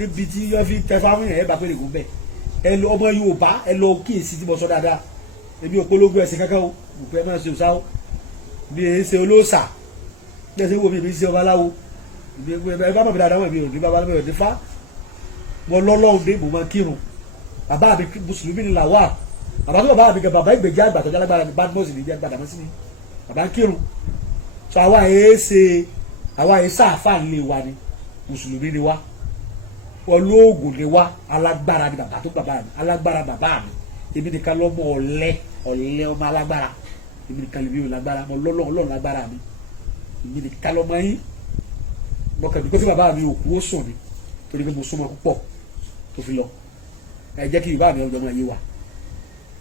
níbi tí wọ́n fi tẹ fáwọn èèyàn ẹ̀ bá péré gùn bẹ́ẹ̀ ẹ lọ ọmọ Yorùbá ẹ lọ kíyèsí tí mo sọ dáadáa èmi ò polówó ẹ̀sìn kankan o òpè náà ṣe òsáwó bí èyí ṣe olóòṣà bí ẹ ṣe wo mi èmi ṣe ọba aláwo ẹ bá mọ̀ mi dáadáa wọ̀ èmi ò ní bàbá mi ò ní fá mo lọ́lọ́run dé mo máa kírun bàbá mi mùsùlùmí ni làwà bàbá tó bàbá mi gan bàbá Ìgbèjì àgbà tọ́jà lágbára ní badmus ní ìjẹ́ gbàdámọ́ sí ni bàbá ń kírun so àwa yìí sáàfà ń lé wa ni mùsùlùmí ni wa olóògùn ni wa alágbára ni bàbá tó bàbá mi alágbára bàbá mi èmi nìkan lọ́mọ ọ̀lẹ ọmọ alágbára èmi nìkan lè bí òun lágbára mo lọ́lọ́run lágbára mi èmi nìkan lọ́mọ yín lọ́kàn mi pé tí bàbá mi òkú ó sùn ni torí pé mo súnmọ́ púpọ̀ tó fi lọ ẹ jẹ́ kí bàbá mi ọjọ́ máa yé wa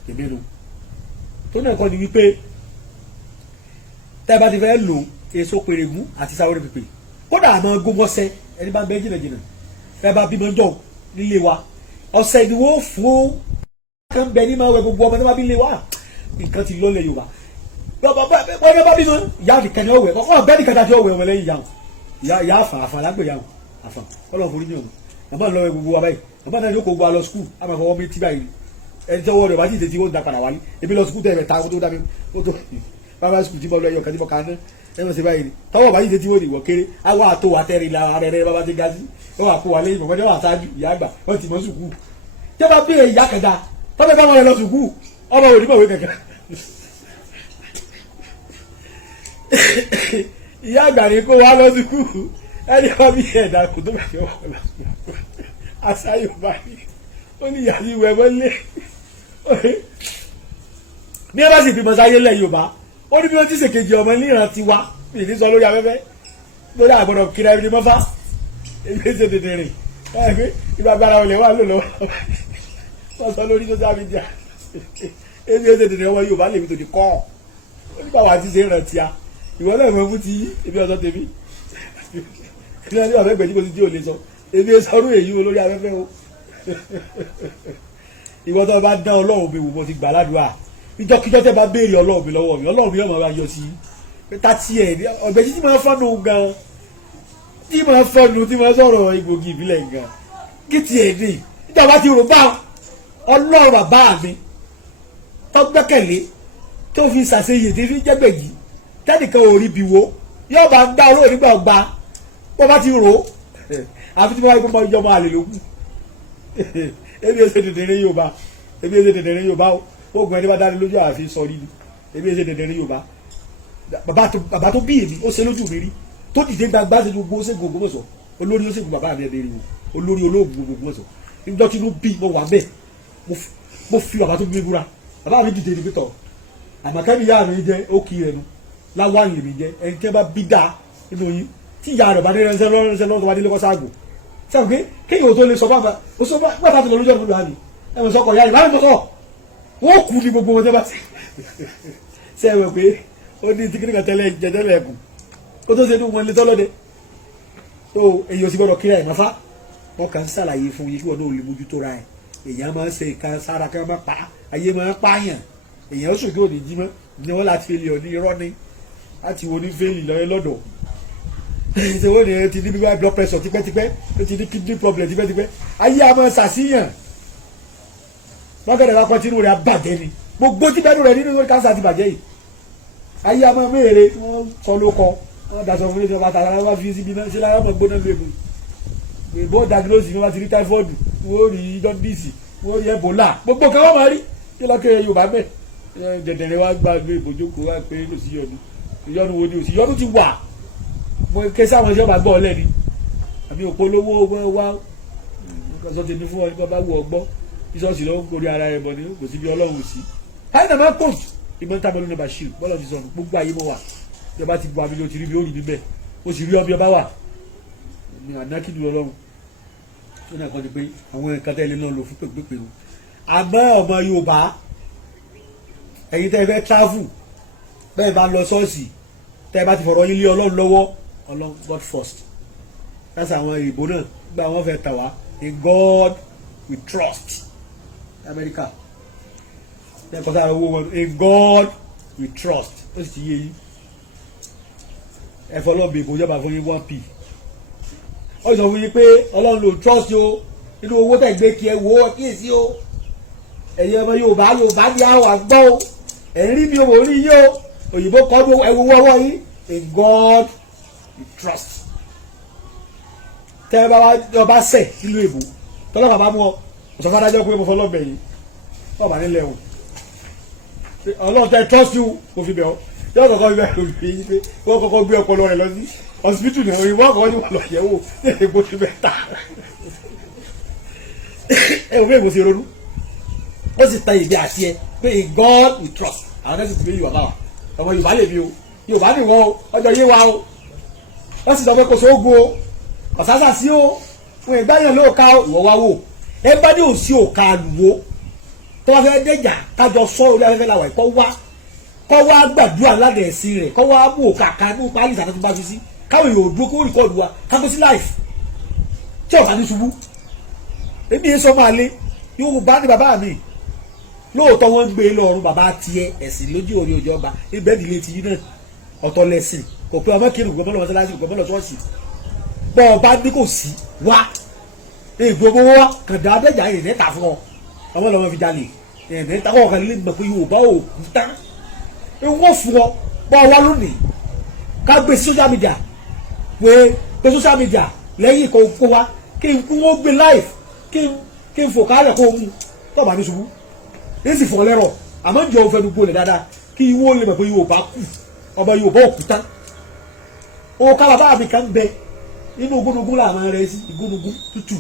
èmi nu tó náà kọ́ ni wípé tẹ́ ẹ bá ti fẹ́ lò èso pèrègún àti sáwọ́rẹ́ pèpè kódà àmọ́ gómọ́sẹ́ ẹni bá ń bẹ jìnnàjìnnà tẹ́ ẹ bá bímọ jọ nílé wa ọ̀sẹ̀ ni wọ́n fún kan bẹ ní máa wẹ gbogbo ọmọ tó bá bí lé wa nǹkan ti lọ́lẹ̀ Yorùbá ọmọ bá bímọ ìyá nìkan ni ọ̀wẹ̀ ọmọ bẹ́ẹ̀ nìkan tàbí ọ̀wẹ̀ ọmọ lẹ́yìn ìyá àfà lágbè yàwó àfà ọlọ́run forí yàn àmọ́ lọ́wọ́ gbogbo wa báyìí àmọ́ náà yóò kó gbogbo wa lọ skul àmọ́ fọwọ́ mi tí báyìí ẹni tí ọwọ́ rẹ̀ bá ti tètè wọ́n da padà wálé ebi lọ skul tẹ̀lé ta kó tó dá mi kó tó bàbá skul tí mo lọ ẹyọ kan tí mo kà á ná ẹ mọ̀ sí báyìí ni tọwọ́ bá ti tètè wọ́n ìwọ̀ kéré àwọn àtò wa tẹ́rì la ara rẹ̀ bàbá ti ga sí ẹ wà kó wa lẹ́yìn mọ̀mọ́dé wà sáájú ìyá àgbà wọ́n ti mọ̀ sùkú tẹ́ bá bí ìyá kẹta tọ́pẹ́ bá wọn yẹ lọ sùkú ọmọ òní mọ̀wé kẹ̀kẹ́ ìyá àgbà ni kó wa lọ sùkú ẹni wọ́n bí ẹ̀dá kò tó bàjẹ́ wọ́n lọ sùkú àṣà Yorùbá ni ó ní ìyá yìí wẹ̀ mọ́lé bí ẹ bá sì bímọ sáyé lẹ̀ Yorùbá ó ní bí wọ́n ti ṣèkejì ọmọ níran ti wá mi ní sọ lórí afẹ́fẹ́ lórí àgbọ̀dọ̀ kíra ẹni mọ́fá èyí ṣe tètè rìn báyìí pé ìgbà agbára olè wà lò lọ́wọ́ wọ́n sọ lórí social media èyí ṣe tètè rìn ọmọ Yorùbá lèmi tó di kọ́ ó ní báwa ti ṣe ń rántí a ìwọ náà mọ̀ fún ti ebi ọ̀sán tèmi ní ọdún ọ̀fẹ́ gbẹ̀jú kò sí tí ò lè sọ ebi sọrú èyí wo lórí afẹ́fẹ́ o ìwọ tó bá dán Ọlọ́run mi wò mo ti gbà ládùúgbà ìjọkíjọ tẹ bá béèrè Ọlọ́run mi lọ́wọ́ mi Ọlọ́run mi yóò máa yọ sí ta tiẹ̀ ọ̀gbẹ́jì tí máa fọ́nù gan tí máa fọ́nù tí máa sọ̀rọ̀ egbògi ìbílẹ̀ gan kí tiẹ̀ dé ìjọba ti rò bá Ọlọ́run bàbá mi tó gbẹ́kẹ̀lé tó fi ṣàṣeyè tí fi jẹ́gbẹ̀jì tẹ́nìkan ò rí bi wo yóò bá ń gbá olóòní gbà gbà bó bá ti rò ó àfi tí wọ́n wáyé pé mo jọ máa lè lókù ebi ẹsẹ̀ dẹ̀dẹ̀rẹ̀ Yorùbá ebi ẹsẹ̀ dẹ̀dẹ̀rẹ̀ Yorùbá oògùn ẹni bá dáni lójú àfi sọ rí ni ebi ẹsẹ̀ dẹ̀dẹ̀rẹ̀ Yorùbá bàbá tó bí èmi ó ṣe lójú mi rí tó dìde gbangba ṣe gbogbo ṣègùn Ògbómọ̀ṣọ́ olórí ó ṣègùn bàbá mi ẹ̀ bẹ̀rẹ̀ wò olórí olóògùn Ògbómọ̀ṣọ́ níjọ́ tí ló bí mo wà bẹ́ẹ̀ mo fi bàbá tó bí mi búra bàbá mi dìde ní pẹ́tọ̀ àmọ̀kẹ́mi yá mi jẹ́ ó kí rẹ̀ nu láwọn ìlèmí jẹ́ ẹni tí wọ́n bá bí dáa nínú yín tí ìyá rẹ̀ bá dé ránṣẹ́ lọ́wọ́ tó bá délé kọ́ sáàgò sẹ́wọ̀n pé kéèyàn tó lè sọ bàbá ó sọ bàbá tó lọ lójú ọ̀nà lóhàní ẹ̀wọ̀n sọkọ̀ ìyá rẹ̀ bá ń tọ́kọ̀ wọ́n kú ní gbogbo wọn tẹ́ bá sí sẹ́wọ̀n pé ó ní tíkìrì kan tẹ́lẹ̀ jẹjẹrẹ ẹ̀kùn ó tó ṣe ní wọn lé tọ́lọ́dẹ tó èyí ò sì gbọ́dọ̀ kíra ẹ̀ mọ́fá wọn kàn ń ṣàlàyé fún yín kí wọn náà lè mójútó ra ẹ̀ èèyàn máa ń ṣe ìka sára kí wọ́n máa pa ayé máa ń pààyàn èèyàn ó sùn kí òní jí mọ́ ní wọ́n láti fẹ́lẹ̀ ọ̀ ní irọ́ ní láti wo ní fẹ́lẹ̀ lọ́dọ̀ ṣe wọ́n ní ti ní bí blood pressure tipẹ́tipẹ́ ó ti ní kidney problem tipẹ́tipẹ́ ayé a máa ṣàṣìyàn lọ́gẹ̀dẹ̀ bá pọ́n tínú rẹ̀ bàjẹ́ ni gbogbo tí bẹ́ẹ̀ rẹ̀ nínú kánsà ti bàjẹ́ yìí ayé a máa mẹ́rẹ̀ wọ́n sọ ló kọ wọ́n daṣọ fún ilé ọba tààrà wọ́n fi síbi náà ṣe lára ọmọ gbóná lóògùn ìbò diagnose ni wọ́n ti rí typhoid wọ́n rí jaundice wọ́n rí ebola gbogbo kan wọ́n máa rí kí lọ́kẹ́ Yorùbá bẹ́ẹ̀ dẹ̀dẹ̀rẹ̀ wá gbà gbé ìbòjókòó wá pé kò sí ìyọnu wo ni òsì ìyọnu ti wà mo ké sáwọn ìjọba gbọ́ ọ lẹ́ni àbí òpolówó wá nǹkan sọ tèmi fún ọ nípa bá wù ọ gbọ́ bísọ̀sì lọ́wọ́ gorí ara ẹ̀ bọ̀ ni kò sí bí Ọlọ́run sí. káyọ̀ náà máa pọ̀ ìmọ̀ tábọ̀lù ní Bashir bọ́lá ti sọ̀rọ̀ gbogbo ayé mọ̀ wà bí ọba ti bu àmì ló ti rí bí ó rí níbẹ̀ ó sì rí ọbẹ̀ ọba wà ní ànákìdù Ọlọ́run tó náà kàn ní pé àwọn nǹkan tẹ́lẹ̀ náà lò fún pèpèpè o àmọ́ ọmọ Yorùbá ẹ̀yin tẹ́ ẹ fẹ́ travel bẹ́ẹ̀ bá lọ ṣọ́ọ̀ṣì tẹ́ ẹ bá ti fọ̀rọ̀ yín lé Ọlọ́run lọ́wọ́ Ọlọ́run God first that's àwọn ìbò náà gba àwọn fẹ́ tà wá in God we trust America lẹ́kọ̀ọ́ sára owó wọn in God we trust ó sì ti yé yín ẹ fọlọ́ọ̀bì ìbò ìjọba fún yín 1p ó sọ fún yín pé ọlọ́run ló trust o nínú owó tẹ̀ gbé kí ẹ wò ó kíyèsí o ẹ̀yin ọmọ Yorùbá ní àwọn àgbọ̀ o ẹ̀yin rí mi ò rí yín o òyìnbó kọ́ ló ẹ̀wù wọ́wọ́ yín in God we trust. tẹ́ ẹ bá wá ọba sẹ̀ nílùú èbó tọ́lọ́pàá bá mú ọ ọ̀sán kádájọ́ pé mo fọ́ lọ́gbẹ̀ẹ́ yìí ọba nílẹ̀ o ọlọ́run tẹ́ trust you mo fi bẹ̀ ọ́ yóò kọ́kọ́ bẹ̀ ọ́ fi yín pé wọ́n kọ́kọ́ gbé ọpọlọ rẹ̀ lọ sí hospital ní òyìnbó ọkọ̀ ní wọ́n lọ yẹ̀wò ní èbó ti bẹ̀ ta ẹ ò bẹ́ẹ̀ mo ṣe ronú ó sì tan ìgbé àti ẹ pé in God we trust àwọn ẹ̀sìn ti gbé Yorùbá wa ọmọ Yorùbá lè bí o Yorùbá ní wọn o ọjọ́ yé wa o wọ́n sì sọ pé kò sóògùn o ọ̀sásà sí o fún ìgbà yẹn ló ka ìwọ wá wò ẹ bá ní òsì òka àlùwò tó wá fẹ́ dẹ́jà kájọ sọ orí afẹ́fẹ́ làwà kọ́ wá gbàdúrà ládẹ̀ ẹ̀sìn rẹ̀ kọ́ wá mú òka ká ní pálí ìsàtọ́ tó bá fi sí káwọn èèyàn dúró kó rìkọ́ọ̀dù wa kákó sí láìfù tí ọ̀gá ní ṣubú èmi yẹn sọ máa lé Yorùbá ní bàbá mi lóòótọ́ wọ́n ń gbé lọ́rùn bàbá tiẹ̀ ẹ̀sìn lójú orí ojú ọba ibẹ̀ nílé ti yín náà ọ̀tọ̀ lẹ́sìn kò pé ọmọ kírun gbọmọ lọ mọ́sálásí gbọmọ lọ ṣọ́ọ̀ṣì bọ́ ọba ní kò sí wá ìgbòho wa kàn dá abẹ́jà yìí nẹ́ta fún ọ ọmọ lọ́wọ́ fi jalè nẹ́ta kọ́ ọ̀kan lè mọ̀ pé Yorùbá ò kú tán wọ́n fún ọ bọ́ wá lónìí ká gbé social media pé social media lẹ́yìn kò kó wa kí n kú wọ́n gbé live kí n fò kálẹ̀ kó mú tọ́ba ní ṣubú ní sì fọ́ lẹ́rọ̀ àmọ́ ìjọ òfin ẹnu gbólẹ̀ dáadáa kí wọ́n lè mọ̀ pé Yorùbá kù ọba Yorùbá ò kú tán ó ká bàbá mi kan bẹ nínú ogúnugún làwọn rẹ sí igúnugún tútù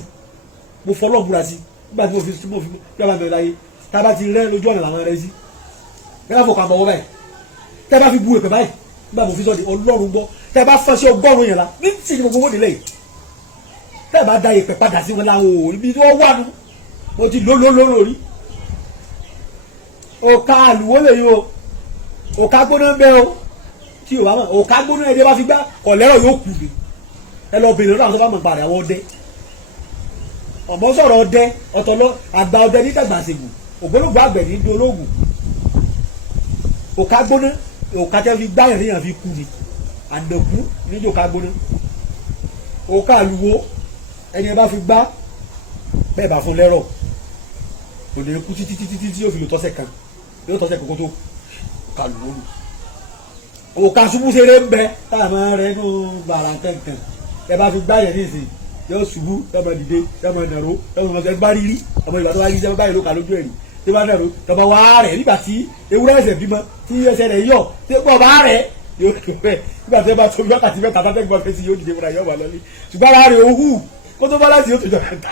mo fọlọ́ búra sí nígbà tí mo fi yàrá mi láyé tá a bá ti rẹ́ lójú ọ̀nà làwọn rẹ sí bẹ́ẹ̀ fọkàn àbọ̀wọ́ báyìí tẹ́ a bá fi bu èpè báyìí nígbà mo fi sọ́ọ́ di Ọlọ́run gbọ́ tẹ́ a bá fọ́ sí ọgọ́rùn-ún yẹn la ní tí ìdí gbogbo nílẹ̀ yìí tẹ́ a bá da èpè padà sí wọn láwọn òòrùn ibi tí wọ́n wà nù mo ti lórí òkà àlùwọ́ lè yí o òkà gbóná ń bẹ o tí o bá mọ̀ òkà gbóná ẹ̀dẹ́ bá fi gbá ọ̀lẹ́rọ̀ yóò kù ni ẹ lọ bèrè lọ́dọ̀ àwọn tó bá mọ̀ padà àwọn ọdẹ ọmọ sọ̀rọ̀ ọdẹ ọ̀tọ̀lọ́ àgbà ọdẹ ní dàgbàsẹ̀gùn ògbólógbò àgbẹ̀ ní dolóògùn òkà gbóná òkà tẹ́ fi gbá yẹn níyàn fi kú ni àdẹ̀kú níjó òkà gbóná òkà àlùwọ́ ẹni ẹ bá fi gbá bẹ́ẹ̀ bá fún lẹ́rọ̀ òde kú títí tí yóò fi lò tọ́sẹ̀ kan yóò tọ́sẹ̀ kókó tó òkà àlùwọ́ nù òkà ṣubú ṣeré ń bẹ táwọn rẹ nù gbàrà kankan ẹ bá fi gbá yẹn ní ìsìn yóò ṣubú yọmọ dìde yọmọ nàró yọmọ ọmọ ẹgbẹ́ rírí ọmọ ìgbà tó wá rí jẹ́ báyìí ló kà lójú ẹ̀rí tí bá nàró tọba wá rẹ̀ nígbà tí ewúrẹ́ ẹsẹ̀ bímọ tí ẹsẹ̀ rẹ̀ yọ tí pọ̀ bá rẹ̀ yóò tó bẹ́ẹ̀ nígbà tí ẹ bá tó wákàtí mẹ́ta bá tẹ́gbọ́n fẹ́ sí yóò dìde fúnra yọ̀ọ́ bá lọ́lé ṣùgbọ́n ara rẹ̀ òhù kó tó bá láti yóò tó jọ mẹ́ta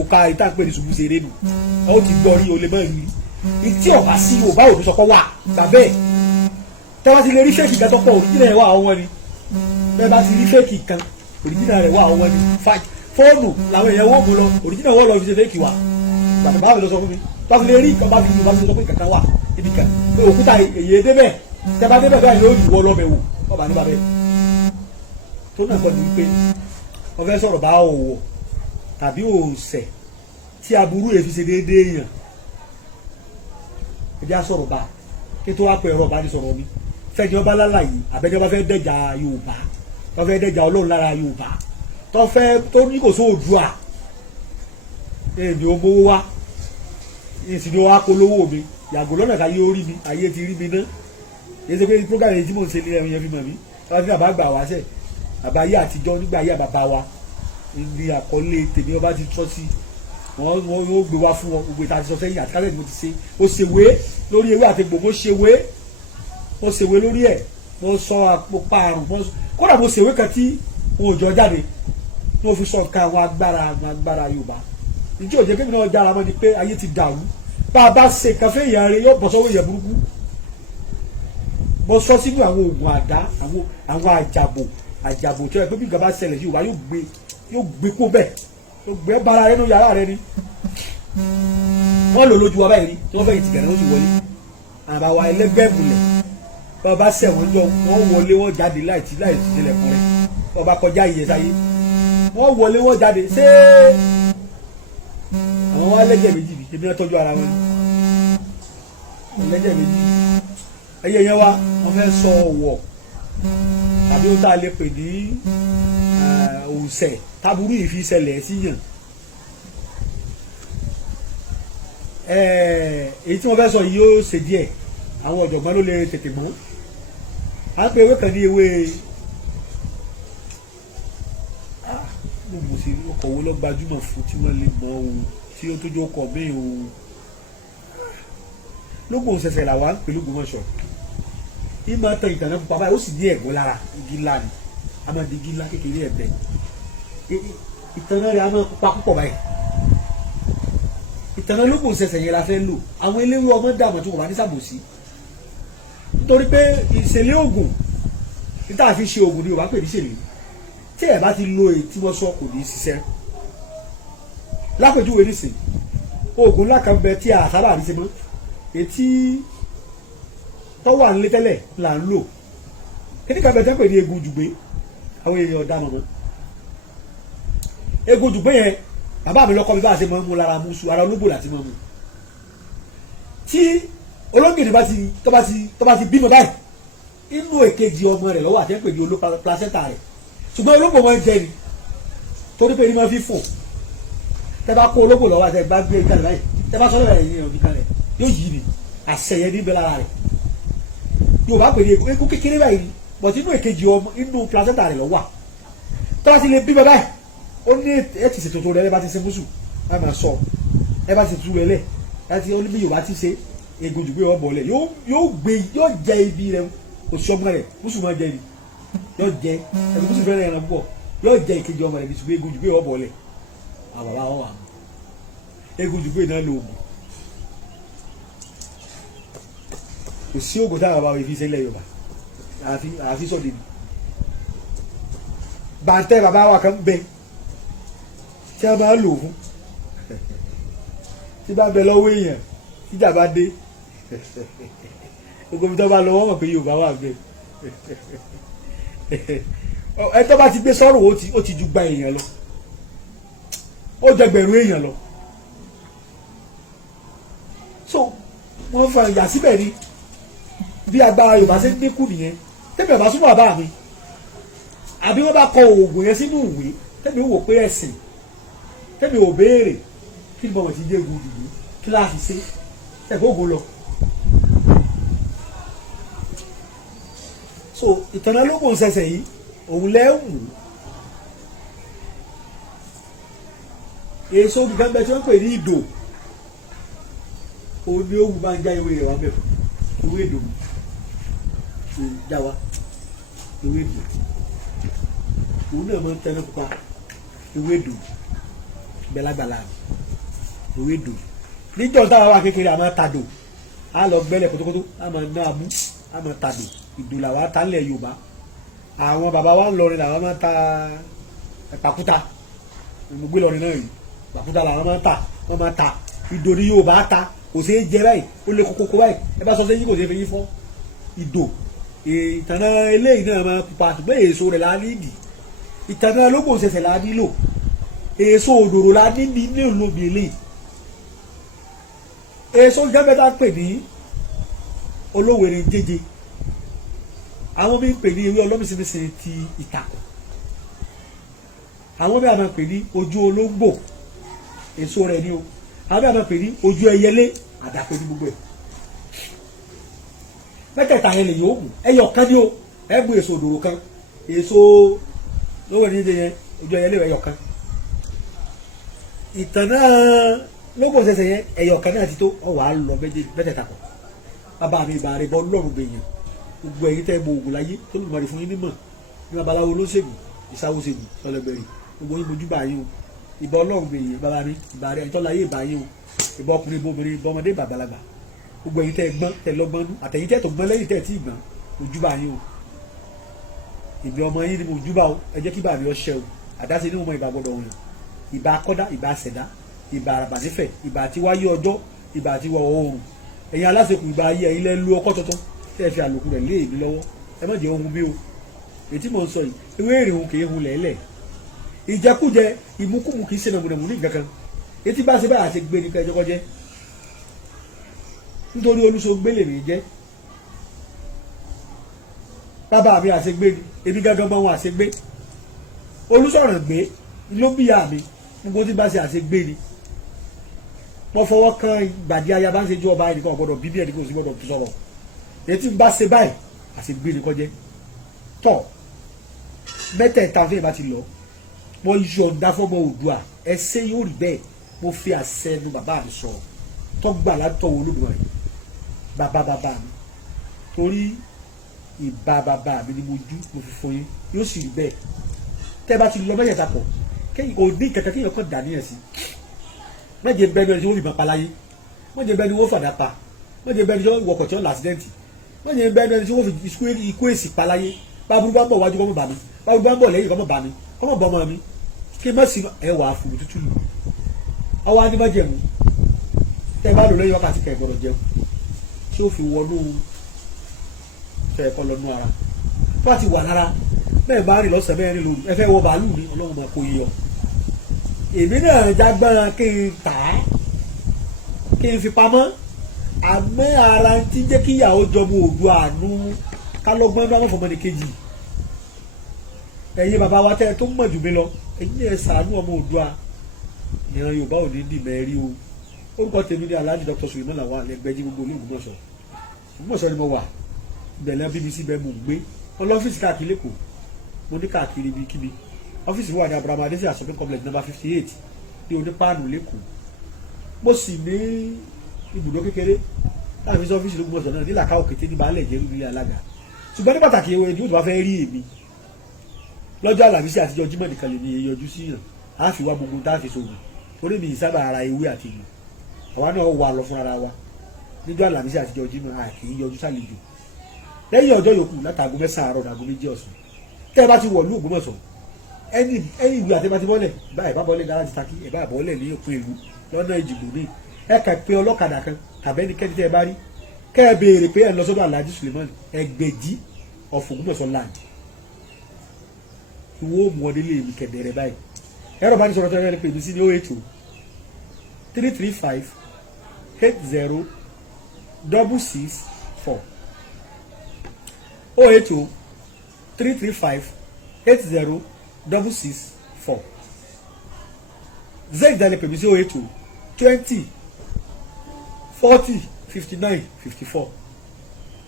òkà ìtàpẹ́ ní ṣubú ṣeré nù ó ti gbọ́ rí olè mọ́ rí ìtí ọ̀bá sí Yorùbá òdu sọkọ́ wà gbàbẹ́ tẹ́wọ́ ti lè rí fẹ́ẹ̀kì kan tó pọ̀ òrìjìnà rẹ̀ wà ọwọ́ ni bẹ́ẹ̀ bá ti rí fẹ́ẹ̀kì kan òrìjìnà rẹ̀ wà ọwọ́ ni fóònù làwọn èèyàn wọ́n mú lọ òrìjìnà wọ́n lọ fi ṣe fẹ́ẹ̀kì wa bàbá mi lọ sọ fún mi tó fi lè rí nǹkan bá fi Yorùbá fi sọ pé kankan wà níbi kan pé òkúta èyí débẹ̀ tẹ́ bá débẹ̀ báyìí lórí ìwọ lọ́bẹ̀ wò ọba ní babẹ̀ tó náà gbọ́dọ̀ wípé wọ́n fẹ́ sọ̀rọ̀ bá òwò tàbí òòsẹ̀ tí aburú èfi ṣe déédéé yàn ẹjẹ́ á sọ̀rọ̀ bá kí tó wá pẹ̀ ẹ̀rọ ọba ní sọ̀rọ̀ mi fẹ́ni ọba lálàyé àbẹ́jọ́ bá fẹ́ dẹ̀jà Yorùbá tó fẹ́ dẹ̀jà Ọlọ́run lára Yorùbá tó ní kò só Oòduà èmi ò mówó wá ìsìn ni wọ́n á polówó mi yàgò lọ́nà ká yé orí mi ayé ti rí mi ná èyí ṣe pé program yìí tí mò ń ṣe ní ẹ̀rù yẹn fi mọ̀ mí wọ́n fi bàbá gbà wá sẹ̀ bàbá ayé àtijọ́ nígbà ayé bàbá wa ní àkọlé tèmi ọba ti tọ́ sí wọ́n yóò gbé wá fún wọn gbogbo ìta ti sọ sẹ́yìn àti kálẹ̀ mo ti ṣe ó ṣèwé lórí ewé àtegbò mo ṣèwé lórí ẹ̀ mo sọ àpò paàrùn kódà mo ṣèwé kan tí mo jọ jáde mo fi sọ nǹkan àwọn agbára Yorùbá ìjọ òjò kébì náà jára mọ́ ni pé ayé ti dàrú bá a bá ṣe nǹkan fẹ́ ìyá rẹ yóò bọ́ sọ́wọ́ ìyẹn burúkú mo sọ sínú àwọn oògùn àdá àwọn àjàbò tó yẹ pé bí nǹkan bá ṣẹlẹ̀ sí Yorùbá yóò gbé kó bẹ́ẹ̀ yóò gbé bara rẹ nínú yàrá rẹ ni wọ́n lò lójú wa báyìí rí tí wọ́n fẹ́ yìí ti gẹ̀rẹ́ wọ́n sì wọlé àbáwá ẹlẹ́gbẹ́ ìbùlẹ̀ bá a bá ṣẹ̀ wọ́n jọ wọ́n wọlé wọ́n jáde láì tilẹ̀kùn rẹ̀ bá a bá kọjá ìyẹ̀sáyé wọ́n wọlé wọ́n jáde ṣé àwọn wá lẹ́jẹ̀ méjì bí ebi náà tọ́jú ara wọn ni lẹ́jẹ̀ méjì ẹyẹ yẹn wá wọ́n fẹ́ sọ ọ̀wọ̀ tàbí ó tá a lè pè ní òǹsẹ̀ táburú yìí fi ṣẹlẹ̀ síyàn. Èyí tí wọ́n fẹ́ sọ yìí yóò ṣe díẹ̀ àwọn ọ̀jọ̀gbọ́n ló lè tètè mọ̀. À ń pe ewé kan ní ewé mo sì ọkọ̀ wo ló gbajúmọ̀ fún tí wọ́n lè mọ ohun tí ó tójú ọkọ̀ mí ohun lóògùn ṣẹ̀ṣẹ̀ làwa ń pè lóògùn mọ̀ṣọ́ yìí máa tan ìtànà pupa báyìí ó sì ní ẹ̀gbọ́n lára igi ńlá ni a máa di igi ńlá kékeré ẹ̀bẹ̀ ìtànà rẹ̀ a máa pupa púpọ̀ báyìí ìtànà lóògùn ṣẹ̀ṣẹ̀ yẹn la fẹ́ lò àwọn eléwé ọmọ dààmú tó wọ́n bá ní sàbòsí nítorí pé ìṣẹ̀lẹ̀ oògùn níta fi ṣe oògùn ni Yorùbá pè ní ṣèlè tí ẹ bá ti lo èyí tí wọ́n sọ kò ní í ṣiṣẹ́ lápèjúwe nísìnyí oògùn ńlá kan bẹ tí a sábà rí ṣe mọ́ etí tọ́wọ́ à ń lé tẹ́lẹ̀ là ń lò kíní kan bẹ tẹ́ pè ní egun jùgbé àwọn èèyàn ọ̀dà mọ̀mọ́ egun jùgbé yẹn bàbá mi lọ́kọ́ mi bá a ṣe máa ń mú lára mú su ara ológbò láti máa mú tí olóńgìrì tó bá ti bímọ báyìí inú èkejì ọmọ rẹ̀ lọ́wọ́ àti ẹ̀pẹ̀jì placenta rẹ̀ ṣùgbọ́n ológbò máa ń jẹ ni torí pé ní máa fi fò tẹ bá kó ológbò lọ́wọ́ àti ẹ̀gbá gbé kalẹ̀ báyìí tẹ bá sọ́dọ̀ rẹ̀ yìí ọ̀gbìn kalẹ̀ yóò yí ni àṣẹyẹ níbẹ̀ lára rẹ̀ yóò bá pè ní egun kékeré báyìí ni bọ̀tí inú èkejì ọmọ inú placenta rẹ̀ lọ́wọ́ tó bá ti lè bímọ báyìí ó ní ẹ ti ṣètò tó rẹ̀ ẹ bá ti ṣe mùsù ẹ máa sọ ẹ bá ti tu rẹ̀ lẹ̀ láti ó ní bí Yorùbá ti ṣe egun jù gbé ọ̀bọ̀ lẹ̀ yóò jẹ ibi rẹ̀ òṣìṣẹ́ ọmọ rẹ̀ mùsù máa jẹ ni yóò jẹ ẹbí mùsùlùmí fẹ́ràn ẹran púpọ̀ yóò jẹ ìkejì ọmọ rẹ̀ bí ṣùgbọ́n egun jùgbé ọ̀bọ̀ lẹ̀ àwọn bàbá wọn wà mú egun jùgbé náà lo oògùn kò sí oògùn táwọn bàbá wọn fi ṣẹlẹ̀ Yorùbá àfi sọ̀dẹ̀ ni bàtẹ́ bàbá wa kan bẹ tí a máa lò fún tí bá bẹ lọ́wọ́ èèyàn tíjà bá dé gbogbo mi tó bá lọ wọ́n mọ̀ pé Yorùbá wà bẹ́ẹ̀ ẹ tó bá ti gbé sọ́rọ̀ ó ti ju gba èèyàn lọ ó jẹgbẹ̀rún èèyàn lọ so wọ́n fa ìyà síbẹ̀ ni bí agbára Yorùbá ṣe ń dínkù nìyẹn tẹ́mi ọ̀bá súnmọ́ àbá mi àbí wọ́n bá kọ oògùn yẹn sínú ìwé tẹ́mi ò wò pé ẹ̀sìn tẹ́mi ò béèrè kí ni bọ́mọ̀ ti dé egun dùdú kí láti ṣe ẹ̀gbọ́n ògùn lọ. so ìtànà lóògùn ṣẹ̀ṣẹ̀ yìí òun lẹ́wù èso gíga bẹ tí wọ́n pè ní ìdò òun ni òwú máa ń já ewé rẹ̀ wá bẹ̀ ewé ìdò ṣe já wa ewé ìdò òun náà máa ń tẹnu pupa ewé ìdò gbẹlagbàlà ewé ìdò níjọ́ táwa wà kékeré a máa tàdò a lọ gbẹ́lẹ̀ kótókótó a máa ná amú a máa tàdò ìdò làwa ta ńlẹ̀ Yorùbá àwọn bàbá wa ń lọrin làwọn máa ń ta pàkúta gbogbo lọrin náà yìí pàkúta làwọn máa ń ta wọ́n máa ta ìdò ní Yorùbá ta kò sí jẹ báyìí ó lè kókó báyìí ẹ bá sọ sẹ́yìn kò sí fi yín fọ́ ìdò ìtànà eléyìí náà máa pupa ṣùgbọ́n èso rẹ̀ la nídìí ìtànà lóògùn ṣẹ̀ṣẹ̀ la nílò èso òdòdó la nídìí ní olómi eléyìí èso jẹ́bẹ́tà pè ní olówèrè jẹjẹ àwọn bí ń pè ní ewé ọlọ́mísìmísì ti ìtàkùn àwọn bí a máa pè ní ojú olóńgbò èso rẹ̀ ni o àwọn bí a máa pè ní ojú ẹyẹlé àdàpọ̀ ní gbogbo ẹ̀ mẹ́tẹ̀ẹ̀ta yẹn lè yóò mú ẹyọ kan ní o ẹ mú èso òdòdó kan èso lówó ní ìdè yẹn ojú ẹyẹlé ẹyọ kan ìtànà lóògùn ṣẹ̀ṣẹ̀ yẹn ẹyọ kan náà ti tó ọwọ́ á lọ mẹ́tẹ̀ẹ̀ta pọ̀ bàbá mi ìbá rẹ̀ bọ́ lọ́rùn gbèyàn gbogbo ẹ̀yin tẹ́ gbọ́ ògùn láyé tó lùmọ̀rì fún yín nímọ̀ ní babaláwo olóṣègùn ìsáwóṣègùn sọlẹ̀gbẹ̀rì gbogbo yín mojú bá yín o ìbá ọlọ́run gbèyàn bàbá mi ìbá rẹ̀ ẹ̀ńtọ́ láyé ìbá yín o ìbá ọkùnrin ìbá obìnrin ìbá ọmọdé bàbàlagbà gbogbo ẹ̀yin tẹ́ gbọ́n tẹ́ lọ́gbọ́n nú àtẹ̀yin tẹ́ tó gbọ́n lẹ́yìn tẹ́ tí gbọ́n mojú bá yín o ìbí ọmọ yín ni mojú bá o ẹ jẹ́ kí bàbá mi ọ ṣẹ o àdáṣe ní ọmọ ìbá gbọdọ̀ wọn ìbá akọ́dá ìbá ṣẹ̀dá ìbá àràbànífẹ̀ ìbá àti wáyé ọjọ́ ìbá àti wọ oòrùn ẹ̀yin aláṣekù ìbá ayé ẹ̀yin lẹ́ lu ọkọ́ tuntun tẹ́ ẹ fi àlòkù rẹ̀ lé èmi lọ́wọ́ ẹ má jẹ́ ohun bí o ètí mò ń sọ yìí ewé èrè òun kì í hun lẹ́lẹ̀ ìjẹkújẹ ìmúkùmù kì í ṣe nàmùnàmù ní nǹkan kan etí bá ṣe báyà ṣe gbé ní kẹjọkọ jẹ nítorí olùsọgbé lèmi jẹ bàbá mi àṣegbé ni èmi gángan bá wọn àṣegbé Olúsọ̀rọ̀ gbé ló bí ìyá mi gbogbo tí bá ṣe àṣegbé ni mo fọwọ́ kan gbàdí ayaba ń ṣe ju ọba ẹnìkan ọ̀gbọ́dọ̀ bíbí ẹnìkan òsì gbọ́dọ̀ sọ̀rọ̀ èyí tí bá ṣe báyìí àṣegbé ni kọjẹ́ tọ̀ mẹ́tẹ̀ẹ̀ta fún ìbá ti lọ mo yọ̀ǹda fọmọ Oòduà ẹsẹ̀ yóò rí bẹ́ẹ̀ mo fi àṣẹ nu bàbá mi sọ tọ́gbà látọ̀wọ́ Olódùmarè bàbá mi torí ìbá bàbá mi ni mo jú mo fi fún yín yóò sì rí bẹ́ẹ̀ tẹ́ bá ti lọ mẹ́tẹ̀ẹ̀ta pọ̀ kéyìn òní kẹ̀kẹ́ kéèyàn kàn dà níyẹn sí mẹ́jẹ bẹ́ẹ̀ ni wọ́n fi máa paláyé mẹ́jẹ bẹ́ẹ̀ ni wọ́n fàdà pa mẹ́jẹ bẹ́ẹ̀ ni wọ́n wọkọ̀ tí wọ́n làásídẹ́ǹtì mẹ́jẹ bẹ́ẹ̀ ni wọ́n fi ikú èsì paláyé báburú bá ń bọ̀ wájú kọ́mọ̀ bá mi báburú bá ń bọ̀ lẹ́yìn kọ́mọ̀ bá mi kọ́mọ̀ bọ́ ọmọ mi kí n má sí ẹwà fùrù tútù lù ọwọ́ anímọ̀jẹ̀mú tẹ́ bá lò lẹ́yìn wákàtí kẹ́ gbọ́dọ̀ jẹun tí ó fi wọnú tẹ́ ẹ̀kọ́ lọ́nú ara tó bá ti wà lára bẹ́ẹ̀ bá rìn lọ́sẹ̀ mẹ́rin lóru ẹ fẹ́ wọ bàálù ni Ọlọ́run máa kó yíyọ èmi náà jágbára kí n tà á kí n fi pamọ́ àmọ́ ara ti jẹ́ kí ìyàwó jọmọ Oòduà àánú kálọ́gbọ́n bá fọmọ ní kejì ẹ̀yin bàbá wa tẹ́ ẹ tó mọ̀ jù mí lọ ẹ̀yin ẹ̀ ṣàánú ọmọ Oòduà ìran Yorùbá ò ní dì mẹ́rí o orúkọ tèmi ní Alhaji Dr. Suleiman Egbeji gbogbo olú Ògbómọ̀ṣọ́ Ògbómọ̀ṣọ́ ni mo wà ìbẹ̀lẹ̀ BBC bẹ́ẹ̀ mo gbé ọlọ́fíìsì káàkiri lẹ́kọ̀ọ́ mo ní káàkiri ibi kíbi ọ́fíìsì wà ní Abraham Adesina shopping complex number 58 ní onípaànù lẹ́kọ̀ọ́ mo sì ní ibùdó kékeré láti fi sọ ọ́fíìsì l'Ógbómọ̀ṣọ́ náà nílà káwọ́ kété ní baálẹ̀ jẹ́rú nílé alága ṣùgbọ́n ní pàtàkì ewu ẹni tó bá fẹ́ rí èmi lọ́jọ́ Àlàmísì àtijọ́ Jímọ̀ nìkan lè ní yọjú sí yàn á fi wá gbogbo tá a fi sògùn torí mi ìsábà ara ewé àti ìlú àwa náà wà lọ fúnra wa níjọ́ Àlàmísì àtijọ́ Jímọ̀ a kì í yọjú sálejò lẹ́yìn ọjọ́ yòókù látàgò 9 àárọ̀ dàgò 2 ọ̀sán tẹ́ ẹ bá ti wọ̀ ní Ògbómọ̀ṣọ́ ẹni ìwé àti ẹbá ti bọ́lẹ̀ báyìí bá bọ́lẹ̀ dára ti takí ẹ bá bọ́lẹ̀ ní òpin ìlú lọ́nà Ìjìgbò ní ẹ kà pé ọlọ́kadà kan tàbí ẹnikẹ́ni tẹ́ ẹ bá rí kẹ́ ẹ béèrè pé ẹ lọ sọ́dọ̀ Alhaji Suleiman Egbeji of Ògbómọ̀ṣọ́ land ìwọ òmù ọdẹ lè mi kẹ̀dẹ̀rẹ̀ báyìí ẹ̀rọ bá ní sọ̀rọ̀ tó ẹ pè mí sí ní 080 335 80 664 080 335 80 664 z ìdálẹ́ pèmí sí 080 20 40 59 54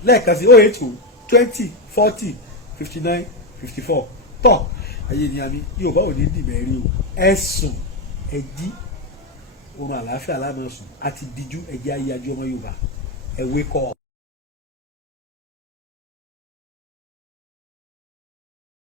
lẹ́ẹ̀kan sí 080 20 40 59 54 tọ́ ayé ni àmì Yorùbá ò ní dìbẹ̀ rí o ẹ̀sùn ẹ̀jí ohun àlàáfíà lánàá sùn àti díjú ẹ̀jẹ̀ ayé ajé ọmọ Yorùbá ẹ̀wé kọ́.